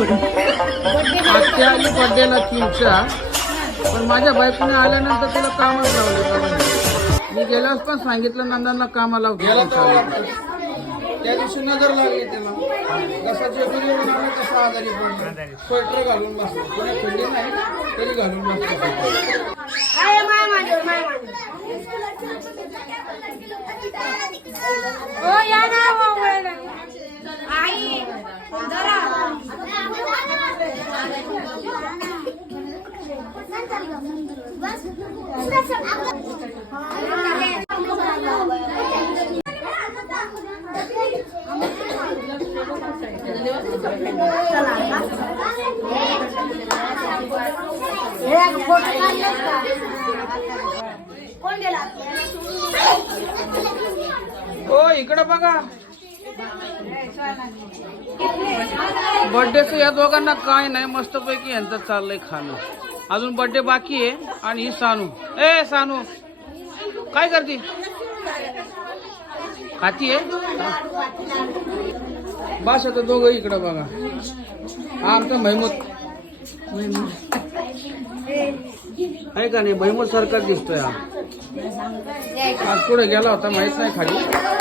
आत्या आली बर्थडेला तीनचा, पण माझ्या बायकोने आल्यानंतर तिला कामच लावलं. मी गेल्यास पण सांगितलं नंदांना कामाला गेला. त्या दिवशी नजर लागली त्याला, कसा जेवण येऊन आला कसा आजारी पडला. स्वेटर घालून बसला, कोणी थंडी नाही तरी घालून बसला. हो इकडे बघा, बर्थडेचं या दोघांना काय नाही, मस्तपैकी यांचं चाललंय खाणं. अजून बर्थडे बाकी आहे. आणि ही सानू, ए सानू काय करते? खाती आहे बस. आता दोघं इकडं बघा. हा आमचा महमूद आहे का नाही? महमूद सारखाच दिसतोय हा. आज पुढे गेला होता माहित नाही खाली.